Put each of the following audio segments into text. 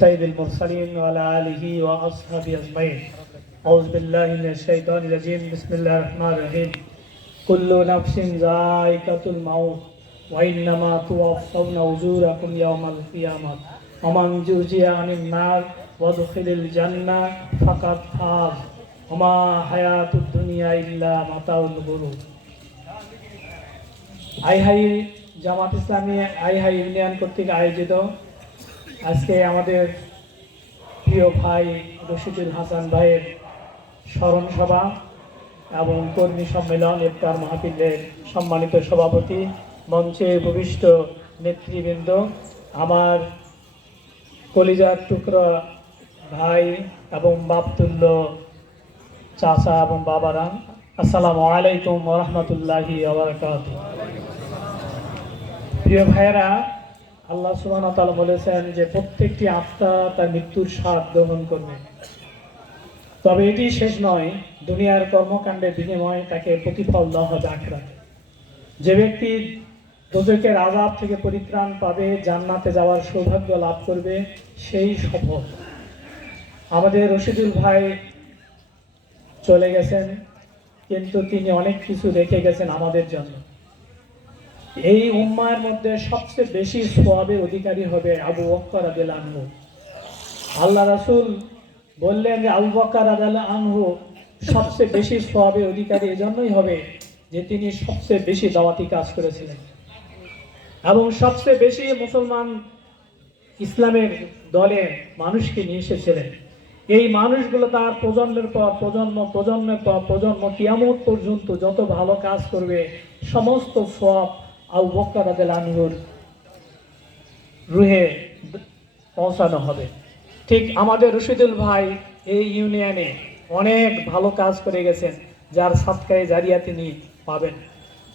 سيد المرسلين وعلى آله وأصحابه أجمعين. أعوذ بالله من الشيطان الرجيم. بسم الله الرحمن الرحيم. كل نفس ذائقة الموت وإنما توفون أجوركم يوم القيامة ومن زحزح عن النار وادخل الجنة فقد فاز وما حياة الدنيا إلا متاع الغرور. আইহাই Jamaat Islami আইহাই union কর্তৃক আয়োজিত আজকে আমাদের প্রিয় ভাই রশিদুল হাসান ভাইয়ের স্মরণ সভা এবং কর্মী সম্মেলন ইফতার মাহফিলের সম্মানিত সভাপতি, মঞ্চে উপবিষ্ট নেতৃবৃন্দ, আমার কলিজার টুকরা ভাই এবং বাপতুল্য চাচা এবং বাবারা, আসসালামু আলাইকুম ওয়া রাহমাতুল্লাহি ওয়া বারাকাতুহু। প্রিয় ভাইয়েরা, আল্লাহ সুবহানাহু ওয়া তাআলা বলেছেন যে প্রত্যেকটি আত্মা তার মৃত্যুর স্বাদ গ্রহণ করবে, তবে এটি শেষ নয়। দুনিয়ার কর্মকাণ্ডের বিনিময়ে তাকে প্রতিফল দেওয়া হবে আখিরাতে। যে ব্যক্তি দোজখের আযাব থেকে পরিত্রাণ পাবে, জান্নাতে যাওয়ার সৌভাগ্য লাভ করবে, সেই সফল। আমাদের রশিদুল ভাই চলে গেছেন, কিন্তু তিনি অনেক কিছু রেখে গেছেন আমাদের জন্য। এই উম্মার মধ্যে সবচেয়ে বেশি সওয়াবের অধিকারী হবে আবু বকর রাদিয়াল্লাহু আনহু। আল্লাহ রাসূল বললেন যে আবু বকর রাদিয়াল্লাহু আনহু সবচেয়ে বেশি সওয়াবের অধিকারী এজন্যই হবে যে তিনি সবচেয়ে বেশি দাওয়াতি কাজ করেছিলেন এবং সবচেয়ে বেশি মুসলমান ইসলামের দলে মানুষকে নিয়ে এসেছিলেন। এই মানুষগুলো তার প্রজন্মের পর প্রজন্ম, প্রজন্মের পর প্রজন্ম, কিয়ামত পর্যন্ত যত ভালো কাজ করবে সমস্ত সওয়াব আবু বকর রাদিয়াল্লাহু আনহুর রুহে পৌঁছানো হবে। ঠিক আমাদের রশিদুল ভাই এই ইউনিয়নে অনেক ভালো কাজ করে গেছেন, যার সাদকায়ে জারিয়া তিনি পাবেন।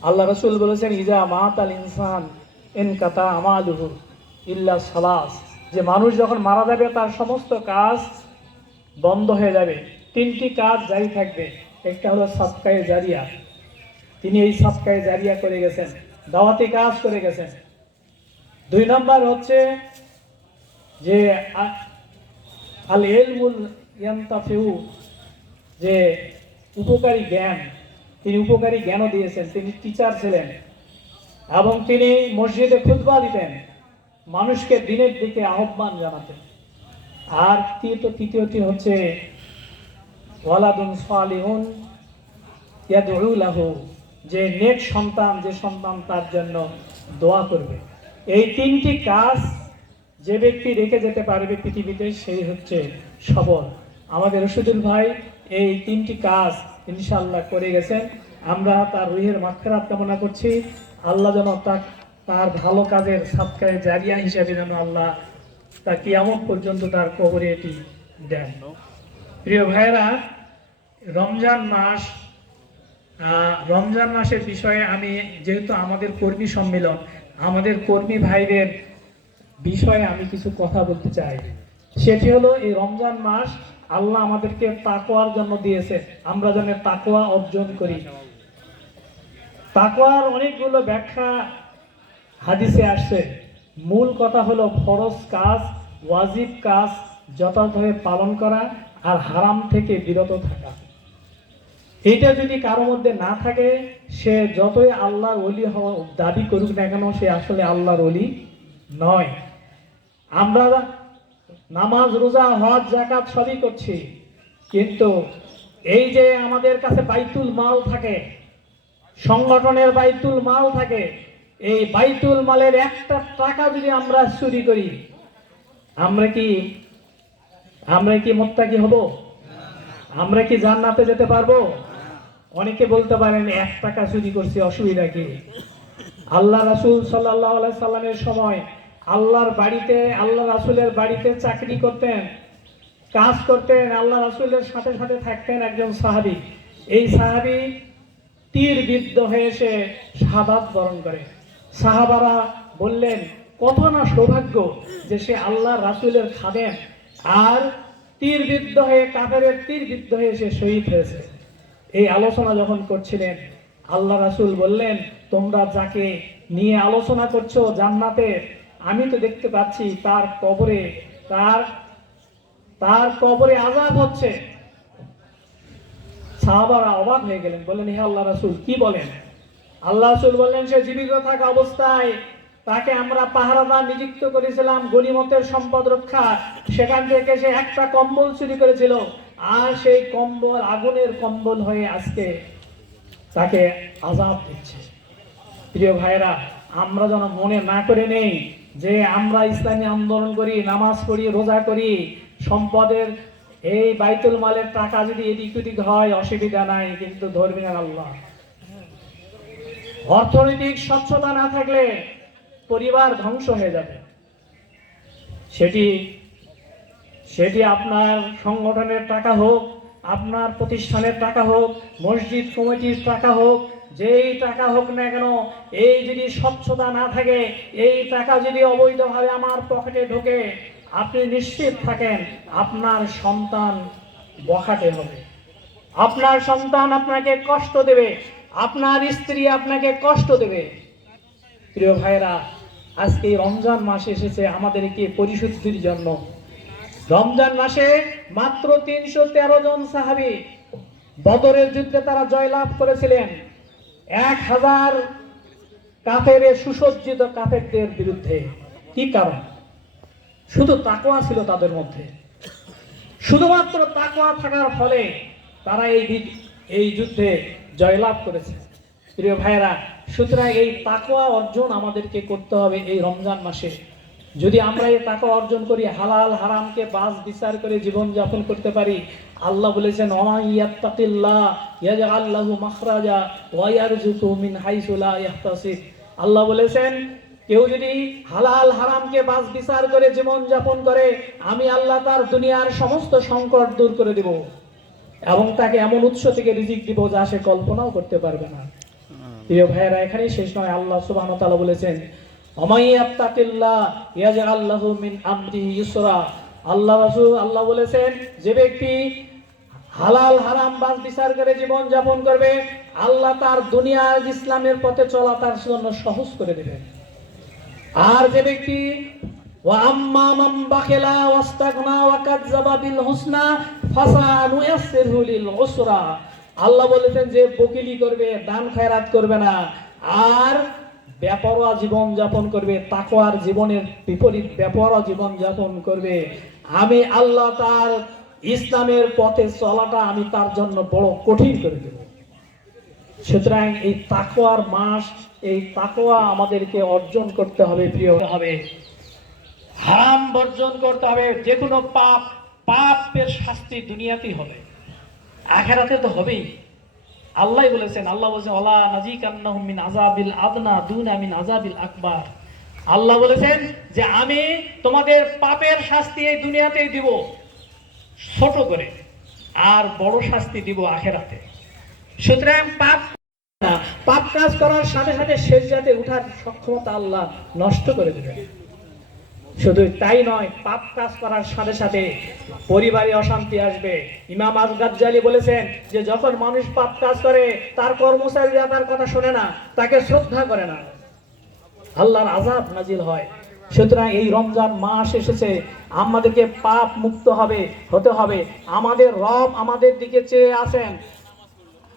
আল্লাহ রাসূল বলেছেন, ইজা মাতাল ইনসান ইনকাতা আমালুহু ইল্লা সালাস, যে মানুষ যখন মারা যাবে তার সমস্ত কাজ বন্ধ হয়ে যাবে, তিনটি কাজ জারি থাকবে। একটা হলো সাদকায়ে জারিয়া, তিনি এই সাদকায়ে জারিয়া করে গেছেন, দাওয়াতি কাজ করে গেছেন। 2 নম্বর হচ্ছে যে আল ইলমুল ইয়ান্তাফিউ, যে উপকারী জ্ঞান, তিনি উপকারী জ্ঞানও দিয়েছেন। তিনি টিচার ছিলেন এবং তিনি মসজিদে খুতবা দিতেন, মানুষকে দিনের দিকে আহ্বান জানাতেন। আর তৃতীয়টি হচ্ছে ওয়ালাদুন সালিহুন ইয়াদউ লাহু, যে নেক সন্তান, যে সন্তান তার জন্য দোয়া করবে। এই 3টি কাজ যে ব্যক্তি রেখে যেতে পারবে পৃথিবীতে, সেই হচ্ছে সফল। আমাদের রশিদুল ভাই এই 3টি কাজ ইনশাআল্লাহ করে গেছেন। আমরা তার রুহের মাগফিরাত কামনা করছি। আল্লাহ যেন তার ভালো কাজের সাদকায়ে জারিয়া হিসেবে যেন আল্লাহ তা কিয়ামত পর্যন্ত তার কবরে এটি দেন। প্রিয় ভাইয়েরা, রমজান মাসের বিষয়ে আমি, যেহেতু আমাদের কর্মী সম্মেলন, আমাদের কর্মী ভাইদের বিষয়ে আমি কিছু কথা বলতে চাই। সেটি হলো, এই রমজান মাস আল্লাহ আমাদেরকে তাকওয়ার জন্য দিয়েছে, আমরা যেন তাকওয়া অর্জন করি। তাকওয়ার অনেকগুলো ব্যাখ্যা হাদিসে আসছে। মূল কথা হলো ফরজ কাজ, ওয়াজিব কাজ যথাযথভাবে পালন করা আর হারাম থেকে বিরত থাকা। এইটা যদি কারো মধ্যে না থাকে, সে যতই আল্লাহর ওলি হওয়া দাবি করুক না কেন, সে আসলে আল্লাহর ওলি নয়। আমরা নামাজ, রোজা, হজ, যাকাত সবই করছি, কিন্তু এই যে আমাদের কাছে বাইতুল মাল থাকে, সংগঠনের বাইতুল মাল থাকে, এই বাইতুল মালের একটা টাকা যদি আমরা চুরি করি, আমরা কি মুত্তাকি হব? আমরা কি জান্নাতে যেতে পারবো? অনেকে বলতে পারেন 1 টাকা চুরি করছি, অসুবিধা কি? আল্লাহ রাসূল সাল্লাল্লাহু আলাইহি সাল্লামের সময় আল্লাহ রাসূলের বাড়িতে চাকরি করতেন, কাজ করতেন, আল্লাহ রাসূলের সাথে সাথে থাকতেন একজন সাহাবী। এই সাহাবী তীরবিদ্ধ হয়ে সে শাহাদাত বরণ করে। সাহাবারা বললেন, কত না সৌভাগ্য যে সে আল্লাহ রাসূলের খাদেম, আর তীরবিদ্ধ হয়ে, কাফেরের তীরবিদ্ধ হয়ে সে শহীদ হয়েছে। এই আলোচনা যখন করছিলেন, আল্লাহ রাসূল বললেন, তোমরা যাকে নিয়ে আলোচনা করছো জান্নাতে, আমি তো দেখতে পাচ্ছি তার কবরে তার তার কবরে আযাব হচ্ছে। সাহাবারা অবাক হয়ে গেলেন, বললেন হে আল্লাহ রাসূল, কি বলেন? আল্লাহ রাসূল বললেন, সে জীবিত থাকা অবস্থায় তাকে আমরা পাহারাদার নিযুক্ত করেছিলাম গনিমতের সম্পদ রক্ষা, সেখান থেকে সে একটা কম্বল চুরি করেছিল, আর সেই কম্বল আগুনের কম্বল হয়ে আজকে তাকে আযাব দিচ্ছে। প্রিয় ভাইরা, আমরা যেন মনে না করে নেই যে আমরা ইসলামী আন্দোলন করি, নামাজ পড়ি, রোজা করি, সম্পদের এই বাইতুল মালের টাকা যদি এদিক ওদিক হয় অসুবিধা নাই, কিন্তু ধরবেন আল্লাহ। অর্থনৈতিক স্বচ্ছতা না থাকলে পরিবার ধ্বংস হয়ে যাবে। সেটি সেটি আপনার সংগঠনের টাকা হোক, আপনার প্রতিষ্ঠানের টাকা হোক, মসজিদ কমিটির টাকা হোক, যেই টাকা হোক না কেন, এই যদি স্বচ্ছতা না থাকে, এই টাকা যদি অবৈধভাবে আমার পকেটে ঢোকে, আপনি নিশ্চিত থাকেন আপনার সন্তান বখাটে হবে, আপনার সন্তান আপনাকে কষ্ট দেবে, আপনার স্ত্রী আপনাকে কষ্ট দেবে। প্রিয় ভাইরা, আজকে রমজান মাস এসেছে আমাদেরকে পরিশুদ্ধির জন্য। রমজান মাসে মাত্র 313 জন সাহাবী বদরের যুদ্ধে তারা জয়লাভ করেছিলেন 1000 কাফেরের সুসজ্জিত কাফেরদের বিরুদ্ধে। কি কারণ? শুধু তাকওয়া ছিল তাদের মধ্যে। শুধুমাত্র তাকওয়া থাকার ফলে তারা এই যুদ্ধে জয়লাভ করেছে। প্রিয় ভাইরা, সুতরাং এই তাকওয়া অর্জন আমাদেরকে করতে হবে এই রমজান মাসে। যদি আমরা এই তাকওয়া অর্জন করি, হালাল হারামকে বাছ বিচার করে জীবন যাপন করতে পারি, আল্লাহ বলেছেন ওয়াইয়াত্তাকিল্লাহ ইয়াজআল লাহু মাখরাজা ওয়া ইয়ারযুকহু মিন হাইসু লা ইয়াহতাসিব। আল্লাহ বলেছেন, কেউ যদি হালাল হারামকে বাছ বিচার করে জীবন যাপন করে, আমি আল্লাহ তার দুনিয়ার সমস্ত সংকট দূর করে দেব এবং তাকে এমন উৎস থেকে রিজিক দিব যা সে কল্পনাও করতে পারবে না। প্রিয় ভাইয়েরা, এখানেই শেষ নয়। আল্লাহ সুবহানাহু ওয়া তাআলা বলেছেন ওয়ামাইয়াত্তাকিল্লাহ ইয়াজআল লাহু মিন আমরিহি ইউসরা। আল্লাহ বলেছেন, যে ব্যক্তি হালাল হারাম বাছ বিচার করে জীবন যাপন করবে, আল্লাহ তার দুনিয়ার ইসলামের পথে চলা তার জন্য সহজ করে দেবেন। আর যে ব্যক্তি ওয়া আম্মা মান বাখিলা ওয়াস্তাগনা ওয়া কাযযাবা বিল হুসনা ফাসানুয়াসসিরহু লিল উসরা। আল্লাহ বলেছেন, যে বকিলি করবে, দান খয়রাত করবে না, আর বেপরোয়া জীবন যাপন করবে, তাকওয়ার জীবনের বিপরীত বেপরোয়া জীবন যাপন করবে, আমি আল্লাহ তার ইসলামের পথে চলাটা আমি তার জন্য বড় কঠিন করে দেব। সুতরাং এই তাকওয়ার মাস, এই তাকওয়া আমাদেরকে অর্জন করতে হবে। প্রিয় হবে, হারাম বর্জন করতে হবে। যে কোনো পাপের শাস্তি দুনিয়াতেই হবে, আখিরাতে তো হবেই। আল্লাহ বলেছেন ওয়ালা নাজিকান্নাহুম মিন আযাবিল আদনা দুনা মিন আযাবিল আকবার। আল্লাহ বলেছেন যে আমি তোমাদের পাপের শাস্তি এই দুনিয়াতেই দিব ছোট করে, আর বড় শাস্তি দিব আখিরাতে। সুতরাং পাপ কাজ করার সাথে সাথে সেজদাতে ওঠার সক্ষমতা আল্লাহ নষ্ট করে দেবেন। শুধু তাই নয়, পাপ কাজ করার সাথে সাথে পরিবারে অশান্তি আসবে। ইমাম আল-গাজ্জালি বলেছেন যে যখন মানুষ পাপ কাজ করে, তার কর্মচারীরা তার কথা শোনে না, তাকে শ্রদ্ধা করে না, আল্লাহর আযাব নাজিল হয়। সুতরাং এই রমজান মাস এসেছে, আমাদেরকে পাপ মুক্ত হতে হবে। আমাদের রব আমাদের দিকে চেয়ে আছেন।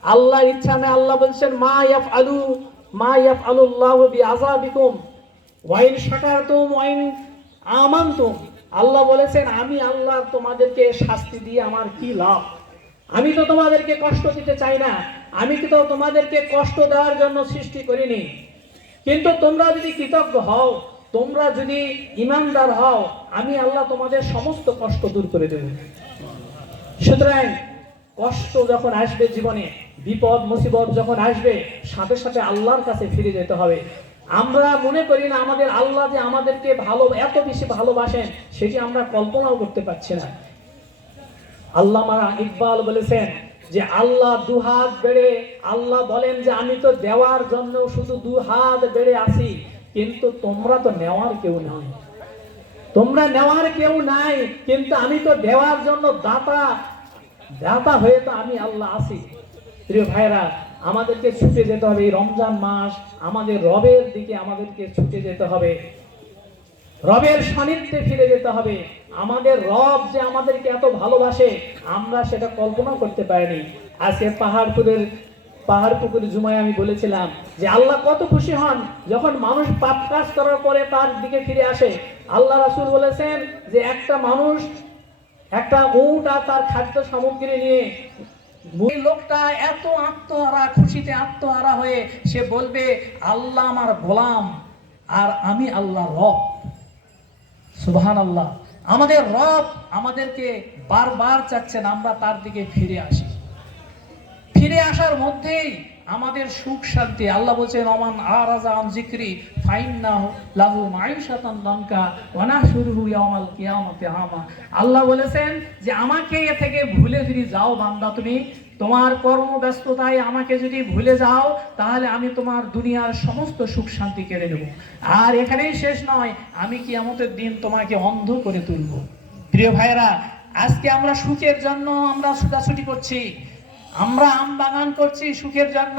আল্লাহ ইচ্ছা নেই, আল্লাহ বলছেন মা ইয়াফআলুল্লাহু বিআযাবিকুম ওয়া ইন শাকারতুম ওয়া ইন আমানতুম। আল্লাহ বলেছেন, আমি আল্লাহ তোমাদেরকে শাস্তি দিয়ে আমার কি লাভ? আমি তো তোমাদেরকে কষ্ট দিতে চাই না, আমি তো তোমাদেরকে কষ্ট দেওয়ার জন্য সৃষ্টি করিনি। কিন্তু তোমরা যদি কৃতজ্ঞ হও, তোমরা যদি ঈমানদার হও, আমি আল্লাহ তোমাদের সমস্ত কষ্ট দূর করে দেব। সুতরাং কষ্ট যখন আসবে জীবনে, বিপদ মুসিবত যখন আসবে, সাথে সাথে আল্লাহর কাছে ফিরে যেতে হবে। আমরা মনে করি না আমাদের আল্লাহ যে আমাদেরকে এত বেশি ভালোবাসেন, সেটি আমরা কল্পনাও করতে পারছি না। আল্লামা ইকবাল বলেছেন যে আল্লাহ দুহাত বেড়ে, আল্লাহ বলেন যে আমি তো দেওয়ার জন্য শুধু দুহাত বেড়ে আছি, কিন্তু তোমরা তো নেওয়ার কেউ নাই, তোমরা নেওয়ার কেউ নাই, কিন্তু আমি তো দেওয়ার জন্য দাতা হয়ে তো আমি আল্লাহ আছি। প্রিয় ভাইরা, আমাদেরকে ছুটে যেতে হবে। এই রমজান মাস আমাদের রবের দিকে আমাদেরকে ছুটে যেতে হবে। রবের সান্নিধ্যে ফিরে যেতে হবে। আমাদের রব যে আমাদেরকে এত ভালোবাসে আমরা সেটা কল্পনা করতে পারিনি। আজকে পাহাড়পুকুর জুমায় আমি বলেছিলাম যে আল্লাহ কত খুশি হন যখন মানুষ পাপ কাজ করার পরে তার দিকে ফিরে আসে। আল্লাহ রাসূল বলেছেন যে একটা মানুষ একটা উট আর তার খাদ্য সামগ্রী নিয়ে ওই লোকটা এত আত্মহারা, খুশিতে আত্মহারা হয়ে সে বলবে আল্লাহ আমার গোলাম আর আমি আল্লাহ রব। সুবহানাল্লাহ। আমাদের রব আমাদেরকে বারবার চাচ্ছেন আমরা তার দিকে ফিরে আসি। ফিরে আসার মধ্যেই আমাদের সুখ শান্তি। আল্লাহ বলছেন ওমান আরাজা আন যিকরি ফাইন্নাহু লাহু মাঈশাতান দানকা ওয়া নাহশুরুহু ইয়াওমাল কিয়ামাতি আমা। আল্লাহ বলেছেন যে আমাকে এ থেকে ভুলে যদি যাও বান্দা, তুমি তোমার কর্মব্যস্ততায় আমাকে যদি ভুলে যাও তাহলে আমি তোমার দুনিয়ার সমস্ত সুখ শান্তি কেড়ে নেব। আর এখানেই শেষ নয়, আমি কিয়ামতের দিন তোমাকে অন্ধ করে তুলব। প্রিয় ভাইরা, আজকে আমরা সুখের জন্য আমরা ছুটাছুটি করছি, আমরা আম বাগান করছি সুখের জন্য।